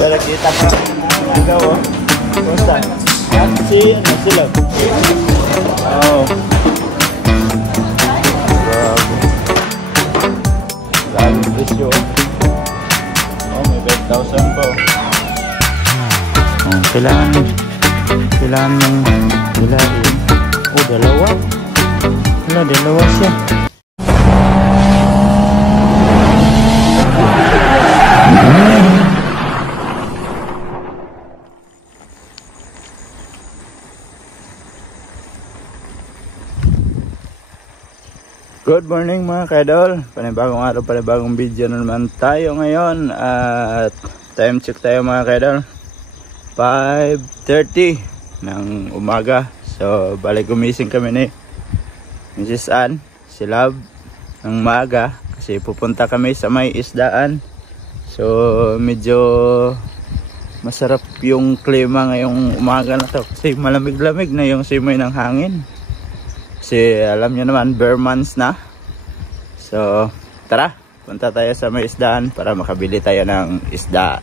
Pero kita pa nagaw, oh. Kumusta? Si, ano sila? Oh. Grabe presyo. Oh, may 5,000 po. Oh, kailangan mong hilahin. Oh, dalawa. Wala, dalawa siya. Good morning mga kaidol. Panibagong araw, panibagong video na naman tayo ngayon. At time check tayo mga kaidol, 5:30 ng umaga. So balik gumising kami ni Mrs. Ann, si Love, ng maaga kasi pupunta kami sa may isdaan. So medyo masarap yung klima ngayong umaga na to kasi malamig-lamig na yung simoy ng hangin. Kasi alam nyo naman, bare months na. So tara, punta tayo sa may isdaan para makabili tayo ng isda.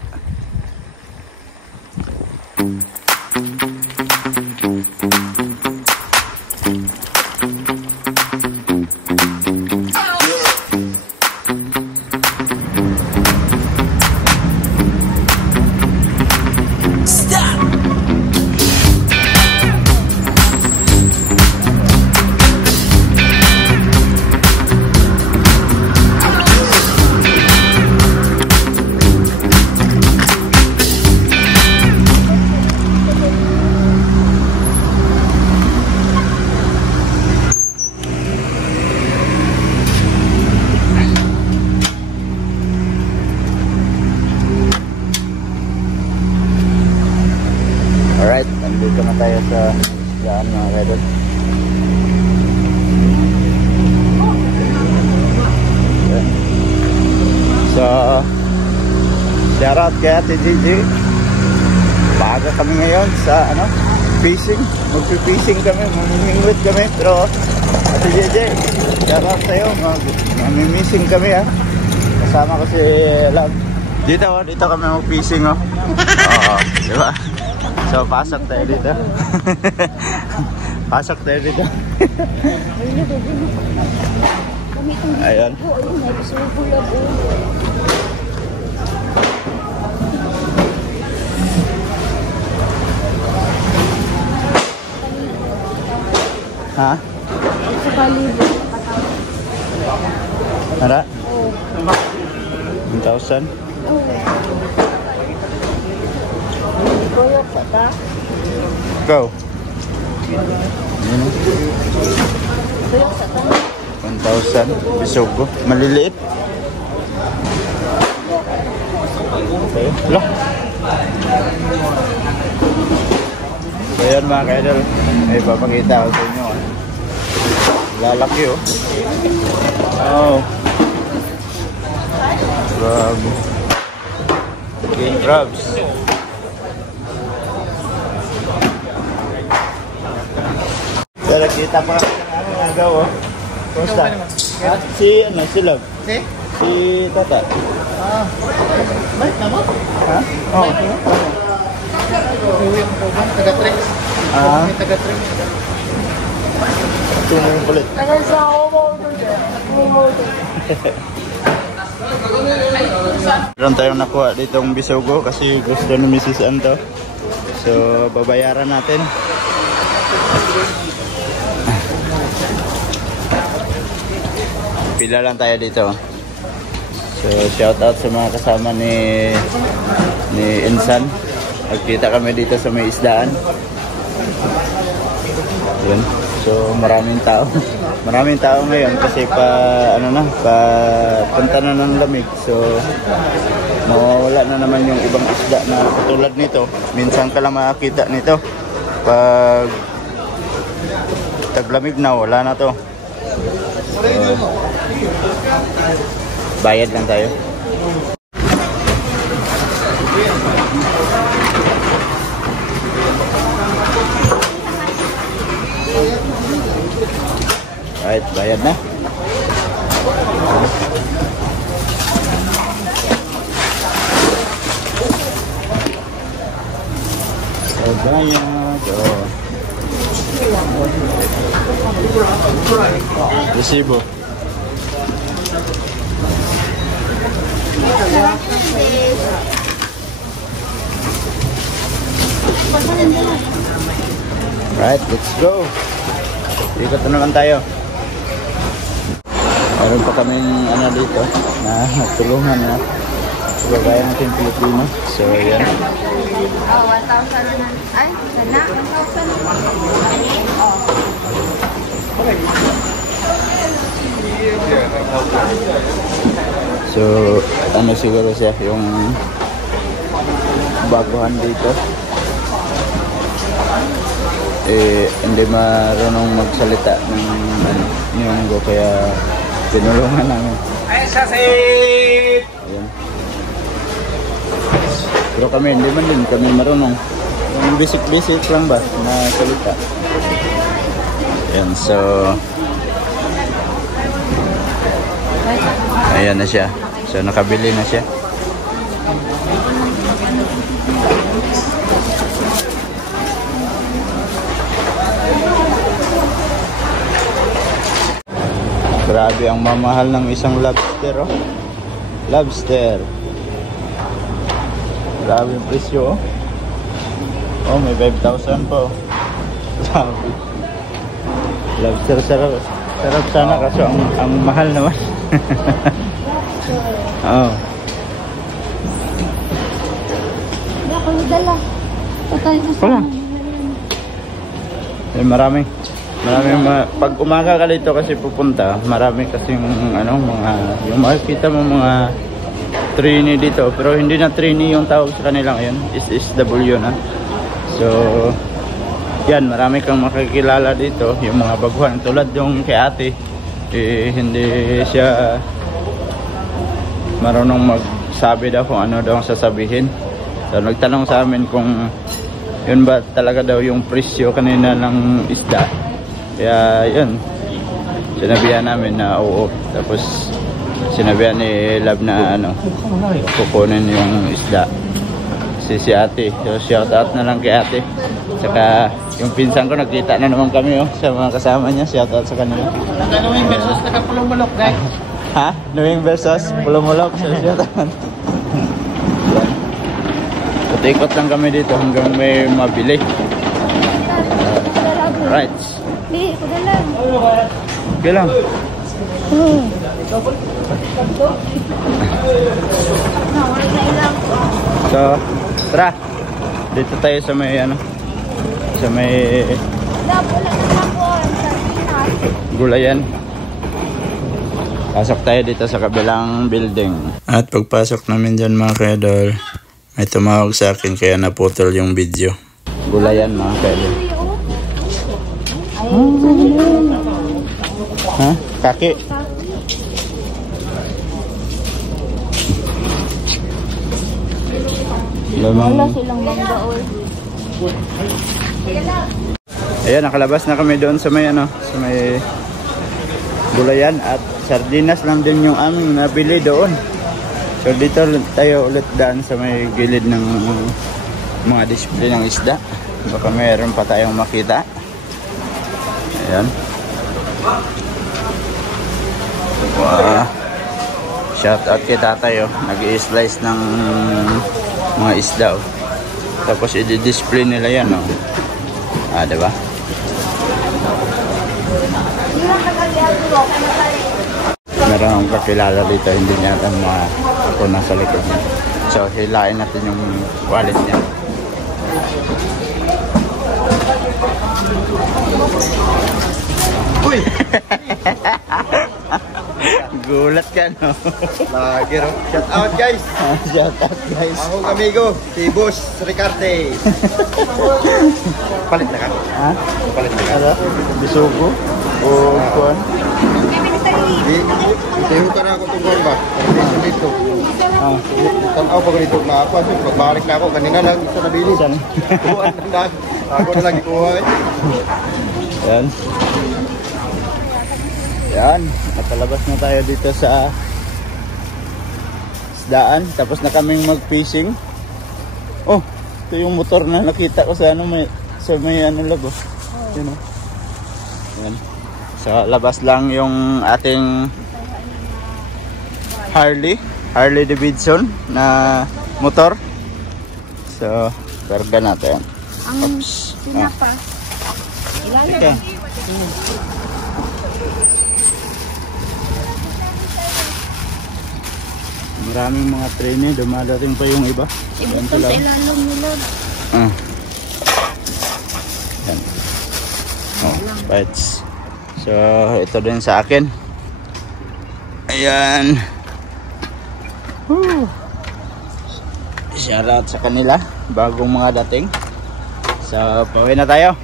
Alright, nandito na tayo sa isdaan mga kaidol. So, shout out kay Ate Gigi. Baga kami ngayon sa fishing. Magpi-fishing kami, mamimingwit kami. Pero Ate Gigi, shout out sa'yo. Mamimissing kami ha. Kasama ko si Love. Dito kami mag-fishing oh. Oo, diba? So pasok tayo dito. Pasok tayo dito. Ayun. Ha? Sa Balibo. Ara? Oo. 1,000? Koyok sa ta? Go. Koyok sa ta? 1,000. Bisogo. Maliliit. Okay. Loh. So yan mga kaidol, ay papakita ko sa inyo. Lalaki oh. Oh. Crab. King crabs. Pero kita pa nagaw, oh. Kumusta? Si Love? Si Tata? Balik na mo? Ha? Oo. Uwi ang program, taga-trek. Taga-trek. Ito mo yung kulit. Meron tayong nakuha ditong bisogo kasi gusto ni Mrs. Anto. So babayaran natin. Pila lang tayo dito. So shout out sa mga kasama ni Insan. Nagkita kami dito sa may isdaan. Yun. So maraming tao. Maraming tao ngayon kasi punta na ng lamig. So mawawala na naman yung ibang isda na katulad nito. Minsan ka lang makakita nito. Pag taglamig na, wala na to. So, bayad lang tayo. Alright, bayad na. Bayad. Oh. Resibo. Right, let's go. Ikot na naman tayo. Meron pa kaming ano dito na tulungan na gagaya natin Pilipino. So yan. Oh, 1,000 na. Ay, sana. 1,000. Oh. So ano siguro siya yung baguhan dito. Hindi marunong magsalita ng Nyonggo kaya tinulungan namin. Ay, sasit! Ayan. Pero kami, hindi man din kami marunong. Yung basic lang ba na salita. Ayan, so ayan na siya. So nakabili na siya. Grabe ang mamahal ng isang lobster, oh. Lobster. Grabe yung presyo, oh. Oh, may 5,000 po. Grabe. Lobster sarap. Sarap sana kaso ang mahal naman. Oh. Ako dala. Patay mo Wala. Maraming pag umaga ka dito kasi pupunta, marami kasing ano mga yung makikita mo mga trainee dito, pero hindi na trainee yung tawag sa kanila ngayon, SSW na. So yan, marami kang makikilala dito, yung mga baguhan tulad yung kay ate, hindi siya marunong magsabi daw kung ano daw ang sasabihin. So nagtanong sa amin kung yun ba talaga daw yung presyo kanina ng isda. Kaya yun, sinabihan namin na oo. Tapos sinabihan ni Lab na ano, kukunin yung isda. Si ate. So shout out na lang kay ate. Saka yung pinsan ko, nagkita na naman kami, oh, sa mga kasama niya. Shout out sa kanila. Nuwing versus Pulong-Mulok, guys. Ha? Nuwing versus Pulong-Mulok. So shout out. Ikot lang kami dito hanggang may mabili. Right. Hindi, ako dala. Okay lang. So, tara. Dito tayo sa may ano, sa may gulayan. Pasok tayo dito sa kabilang building. At pagpasok namin dyan mga kaidol, may tumawag sa akin kaya naputol yung video. Gulayan mga kaidol. Ha? Kaki? Wala silang mangga or. Ayan, nakalabas na kami doon sa may ano, sa may gulayan at sardinas lang din yung aming nabili doon. So dito tayo ulit daan sa may gilid ng mga display ng isda. Baka mayroon pa tayong makita. Ayan. Wow. Shout out kay tatay, oh. Nag-i-slice ng mga isda, oh. Tapos i-display nila yan, oh. Ah, diba? Meron akong kakilala dito, hindi niya alam na ako nasa likod niya. So hilain natin yung wallet niya. Uy! Gulat ka, no? Lagi ro. Shout out, guys. Shout out, guys. Ako amigo, si Boss Ricarte. Palit na ka? Ha? Palit na ka? Ano? Bisugo? O kuwan? Itayo ka na ako tungkol ba? Para dito. Ah. Tanaw pa ganito na apa. Pagbalik na ako, kanina lang isa na bili. Saan? Kuhaan na. Ako na lagi kuha. Yan. Yan. Nakalabas na tayo dito sa isdaan. Tapos na kaming mag-fishing. Oh, Ito yung motor na nakita ko sa ano, sa may ano labo. Yun, oh. Yan. Sa labas lang yung ating Harley Davidson na motor. So, karga natin. Ang pinapa. Ilan Okay. Maraming mga train dumadating pa yung iba. Ibutang sa ilalong nila. Yan. Oh, bites. So, ito din sa akin. Ayan. Woo. Shoutout sa kanila. Bagong mga dating. So, pauwi na tayo.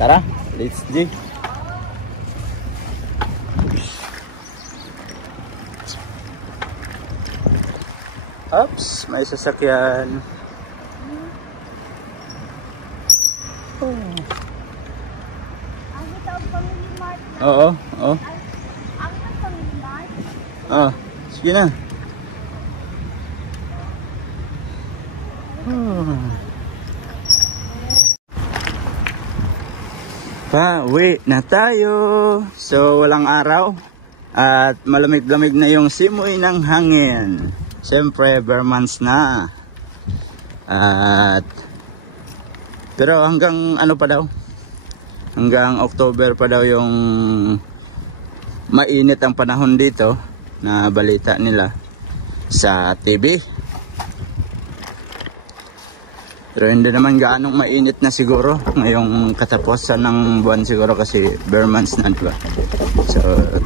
Tara, let's go. Oops, may sasakyan. Ang tawag Family Mart. Oo, oo. Ang Family Mart. Ah, sige na. Pauwi na tayo. So, walang araw. At malamig-lamig na yung simoy ng hangin. Siyempre, bare months na. At pero hanggang ano pa daw? Hanggang October pa daw yung mainit ang panahon dito na balita nila sa TV. Pero hindi naman gaanong mainit na siguro ngayong katapusan ng buwan siguro kasi bare months na, diba? So,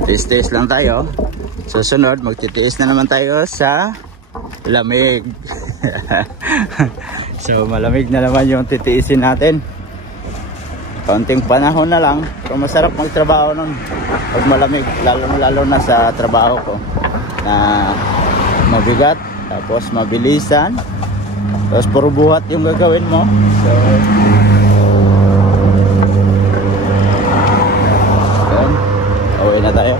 tiis-tiis lang tayo. Susunod, magtitiis na naman tayo sa lamig. So, malamig na naman yung titiisin natin. Kaunting panahon na lang. Pero masarap magtrabaho nun pag malamig. Lalo na sa trabaho ko na mabigat, tapos mabilisan, tapos puro buhat yung gagawin mo. So, yun. Uwi na tayo.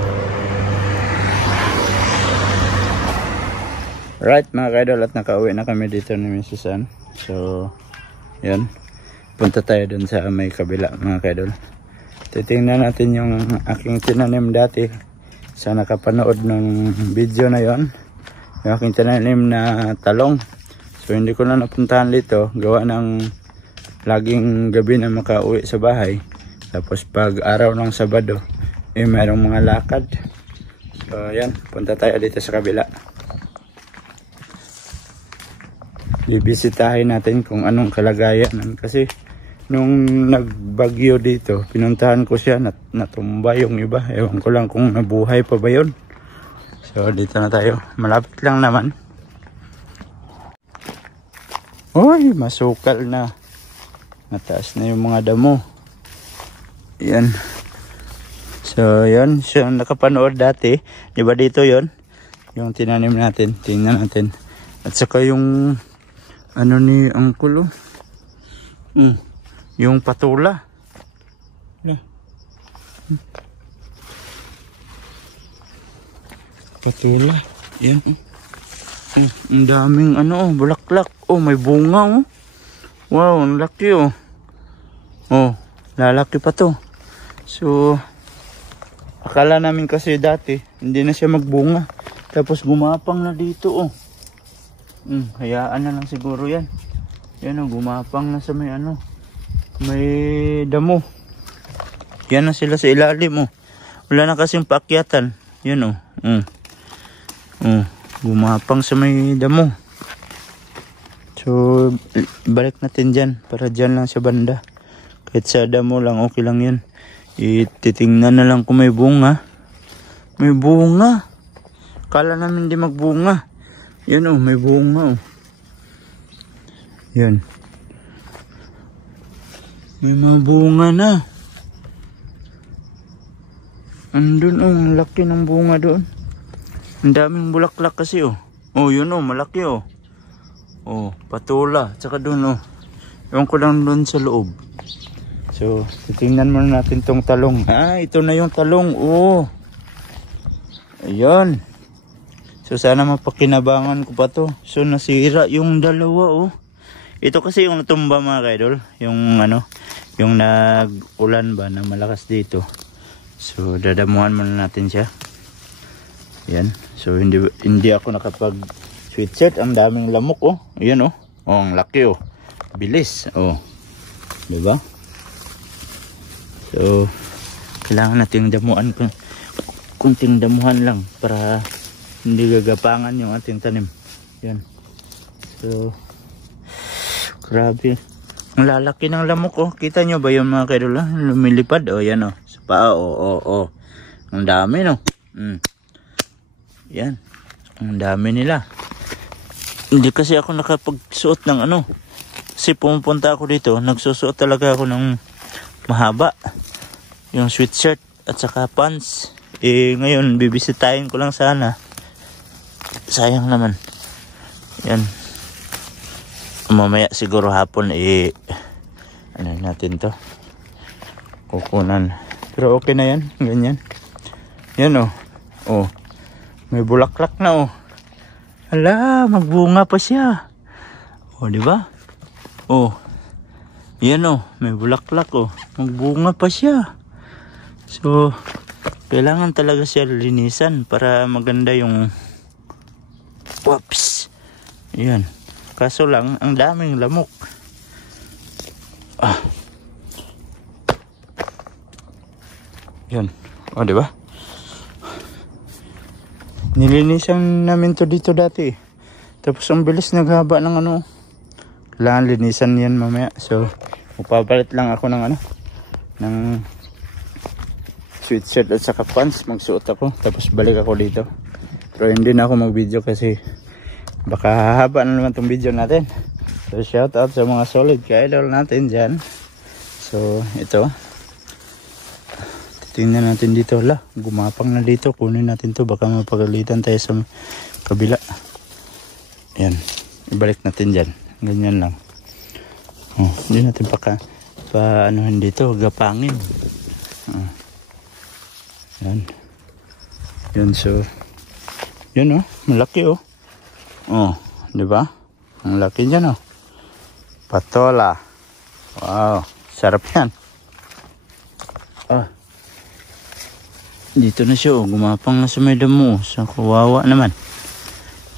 Right mga kaidol, at nakauwi na kami dito ni Mrs. Ann. So, yun. Punta tayo dun sa may kabila mga kaidol. Titingnan natin yung aking tinanim dati. Sa nakapanood ng video na yon, yung aking tinanim na talong. So, hindi ko na napuntahan dito. Gawa ng laging gabi na makauwi sa bahay. Tapos pag araw ng Sabado, mayroong mga lakad. So, yan. Punta tayo dito sa kabila. Bibisitahin natin kung anong kalagayan. Kasi nung nagbagyo dito, pinuntahan ko siya, natumba yung iba. Ewan ko lang kung nabuhay pa ba yun. So dito na tayo. Malapit lang naman. Uy, masukal na. Mataas na yung mga damo. Yan. So yan, siya nakapanood dati. Diba dito yon yung tinanim natin. Tingnan natin. At saka yung ano ni Angkulo, yung patula. Patula. Yan. Ang daming ano, bulaklak. Oh, may bunga oh. Wow, ang laki oh. Oh, lalaki pa to. So, akala namin kasi dati hindi na siya magbunga. Tapos gumapang na dito oh. Hayaan na lang siguro yan. Yan o, gumapang na sa may ano, may damo. Yan na sila sa ilalim o. Wala na kasing paakyatan. Yan o. Gumapang sa may damo. So, balik natin dyan. Para dyan lang sa banda. Kahit sa damo lang, okay lang yan. Ititingnan na lang kung may bunga. May bunga. Kala namin di magbunga. Yan oh, may bunga oh. Yan. May mga bunga na. Andun oh, ang laki ng bunga doon. Ang daming bulaklak kasi oh. Oh, yun oh, malaki oh. Oh, patula. Tsaka doon oh. Ewan ko lang doon sa loob. So, titingnan muna natin tong talong. Ah, ito na yung talong oh. Ayan. So sana mapakinabangan ko pa to. So nasira yung dalawa oh. Ito kasi yung natumba mga kaidol. Yung ano, yung nag-ulan ba na malakas dito. So dadamuhan muna natin siya. Yan. So hindi ako nakapag sweatshirt. Ang daming lamok oh. Ayan oh. Oh, ang laki oh. Bilis oh. Diba? So kailangan nating damuhan, kunting damuhan lang para hindi gagapangan yung ating tanim. Yan. So grabe. Ang lalaki ng lamok oh. Kita nyo ba yung mga kaidol? Lumilipad oh. Yan oh. Sa paa oh. Ang dami no. Yan. Ang dami nila. Hindi kasi ako nakapagsuot ng ano. Kasi pumupunta ako dito, nagsusuot talaga ako ng mahaba. Yung sweatshirt at saka pants. Ngayon bibisitahin ko lang sana. Sayang naman. Yan. Mamaya siguro hapon ano natin to. Kukunan. Pero okay na yan, ganyan. Yan oh. Oh. May bulaklak na oh. Hala, magbunga pa siya. Oh, di ba? Oh. Yan oh, may bulaklak oh. Magbunga pa siya. So, kailangan talaga siya linisan para maganda yung whoops. Yan. Kaso lang, ang daming lamok. Yan. Oh, di ba? Nilinisan namin to dito dati. Tapos ang bilis naghaba ng ano. Kailangan linisan yan mamaya. So, magpapalit lang ako ng ano. Ng sweatshirt at saka pants. Magsuot ako. Tapos balik ako dito. Pero hindi na ako mag-video kasi baka hahaba na naman tong video natin. So, shout out sa mga solid ka-idol natin dyan. So, ito. Tingnan natin dito. Hala, gumapang na dito. Kunin natin to. Baka mapagalitan tayo sa kabila. Yan. Ibalik natin dyan. Ganyan lang. Oh, hindi natin anuhin dito. Gapangin. Yan. Yan. So, yan oh. Malaki oh. Oh, di ba? Ang laki dyan oh. Patola. Wow. Sarap yan. Dito na siya oh, gumapang na sa may damo. Sa kawawa naman.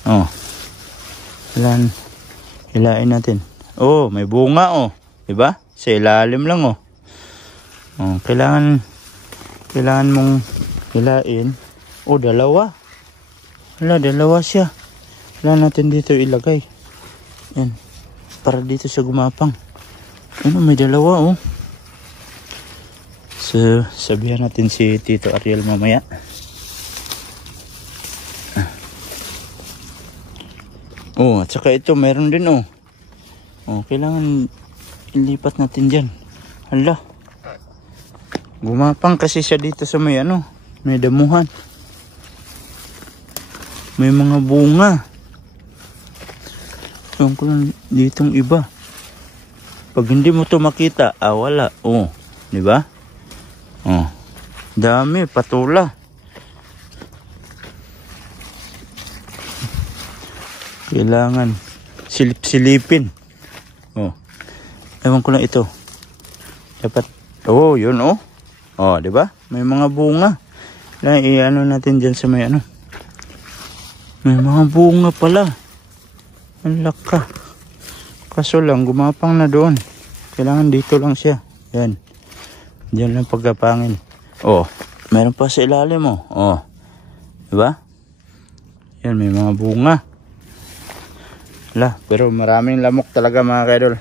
Oh. Hilain natin. Oh, may bunga oh. Diba? Sa ilalim lang oh. Oh, kailangan mong hilain. Oh, dalawa. Wala, dalawa siya. Wala natin dito ilagay. Yan. Para dito sa gumapang. Ano, may dalawa oh. So, sabihan natin si Tito Ariel mamaya. Oh, at saka ito, meron din oh. Oh, kailangan ilipat natin dyan. Hala. Gumapang kasi siya dito sa may ano, may damuhan. May mga bunga. Ewan ko lang ditong iba. Pag hindi mo to makita, wala. Oh, di ba? Oh, dami, patula. Kailangan silip-silipin. Oh, ewan ko lang ito. Dapat, oh, yun oh. Oh, di ba? May mga bunga. Ano natin dyan sa may ano. May mga bunga pala. Ang laka. Kaso lang, gumapang na doon. Kailangan dito lang siya. Yan. Diyan lang pagkapangin. Oh, meron pa sa ilalim mo. Oh. Diba? Yan, may mga bunga. Hala, pero maraming lamok talaga mga kaidol.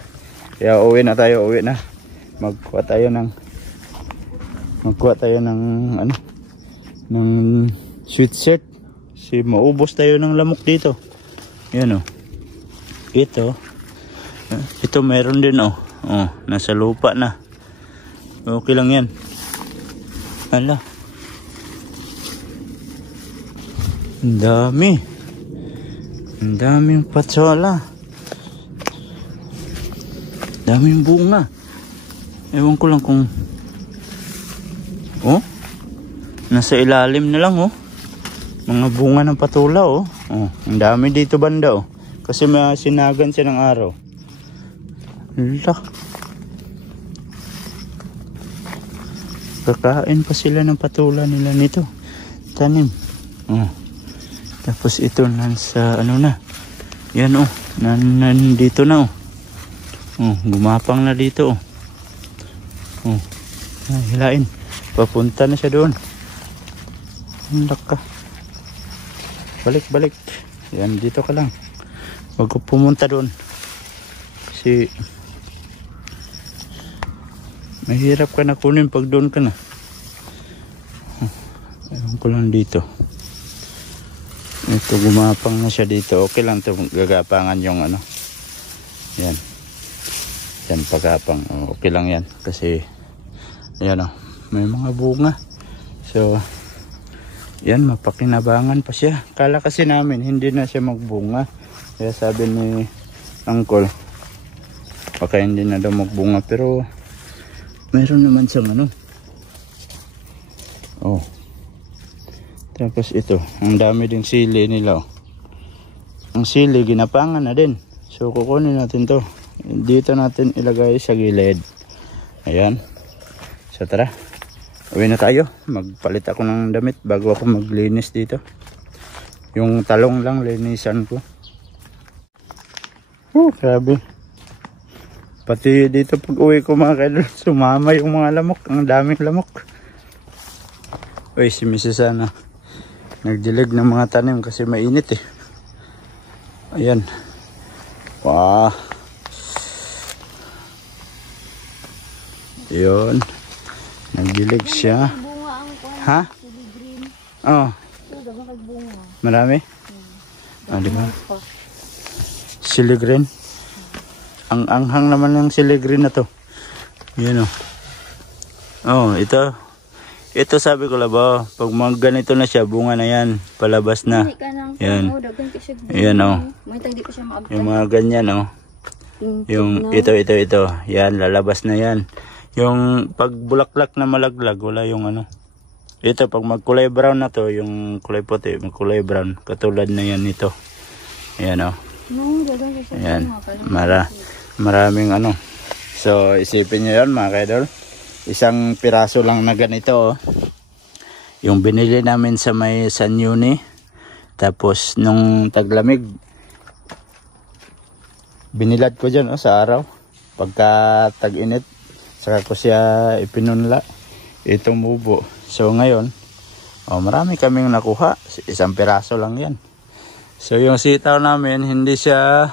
Kaya uwi na tayo, uwi na. Magkuha tayo ng ano, ng sweatshirt. Kasi maubos tayo ng lamok dito. Yan oh. Ito meron din oh. Oh, nasa lupa na. Okay lang yan. Hala. Ang dami. Ang daming patsola. Daming bunga. Ewan ko lang kung... Oh. Nasa ilalim na lang oh. Mga bunga ng patula oh. Oh, ang dami dito banda oh. Kasi may sinagan siya ng araw. Hala. Kakain pa sila ng patulan nila nito. Tanim. Oh. Tapos ito nasa ano na. Yan oh. Nandito na oh. Oh, gumapang na dito oh. Oh. Hilain. Papunta na siya doon. Handak ka. Balik. Yan, dito ka lang. Huwag ko pumunta doon. Kasi mahirap ka na kunin pag doon ka na. Ewan ko lang dito. Ito, gumapang na siya dito. Okay lang ito. Gagapangan yung ano. Yan. Yan, pagapang. Okay lang yan. Kasi, ayan o. May mga bunga. So, yan, mapakinabangan pa siya. Kala kasi namin, hindi na siya magbunga. Kaya sabi ni Uncle, baka hindi na daw magbunga. Pero, meron naman siyang ano. Oh. Tapos ito, ang dami ding sili nila. Oh. Ang sili, ginapangan na din. So, kukunin natin to. Dito natin ilagay sa gilid. Ayan. So, tara. Uwi na tayo. Magpalit ako ng damit bago ako maglinis dito. Yung talong lang, linisan ko. Oh, grabe. Pati dito pag uwi ko mga kaidol, sumama yung mga lamok. Ang daming lamok. Uy, si Mrs. Ana nagdilig ng mga tanim kasi mainit eh. Ayan. Wow. Yun. Nagdilig siya. Ha? Oh. Marami? Ah, di ba? Sili green. Ang anghang naman ng sili green na to. Yun oh. Oh, ito. Ito sabi ko labo, pag mga ganito na siya, bunga na yan, palabas na. Yan. Yan oh. Yung mga ganyan oh. Yung ito. Yan, lalabas na yan. Yung pag bulaklak na malaglag, wala yung ano. Ito, pag magkulay brown na to, yung kulay puti, magkulay brown, katulad na yan ito. Yan oh. Yan. Maraming ano. So, isipin nyo yun mga kaidol. Isang piraso lang na ganito oh. Yung binili namin sa may San Yuni. Tapos nung taglamig, binilad ko dyan oh, sa araw. Pagka tag-init, saka ko siya ipinunla. Itong mubo. So ngayon, oh, marami kaming nakuha. Isang piraso lang yan. So yung sitaw namin, hindi siya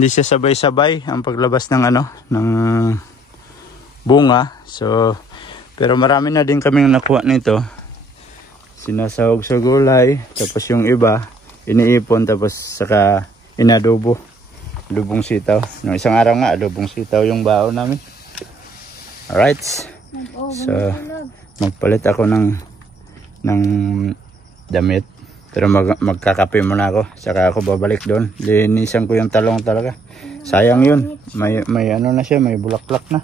sabay-sabay ang paglabas ng ano, ng bunga. So, pero marami na din kaming nakuha nito. Sinasahog sa gulay, tapos yung iba iniipon, tapos saka inadobo. Adobong sitaw. No, isang araw nga adobong sitaw yung baon namin. Alright. So, magpalit ako ng damit. Pero magkakape muna ako. Saka ako babalik doon. Linisan ko yung talong talaga. Sayang yun. May ano na siya, may bulaklak na.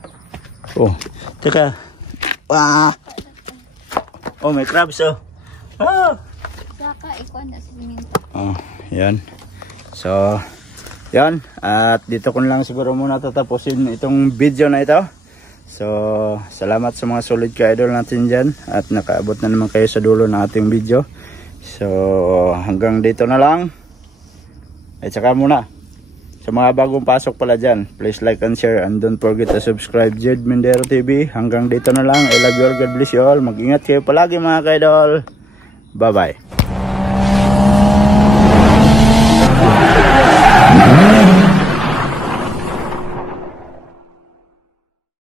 Oh, teka. Ah. Oh, may crabs oh. Ah. Oh, yan. So, yan. At dito ko lang siguro muna tatapusin itong video na ito. So, salamat sa mga solid ka-idol natin dyan. At nakaabot na naman kayo sa dulo ng ating video. So, hanggang dito na lang. At saka muna. Sa mga bagong pasok pala dyan, please like and share and don't forget to subscribe Jed Mindero TV. Hanggang dito na lang. I love you all. God bless you all. Mag-ingat kayo palagi mga kaidol. Bye-bye.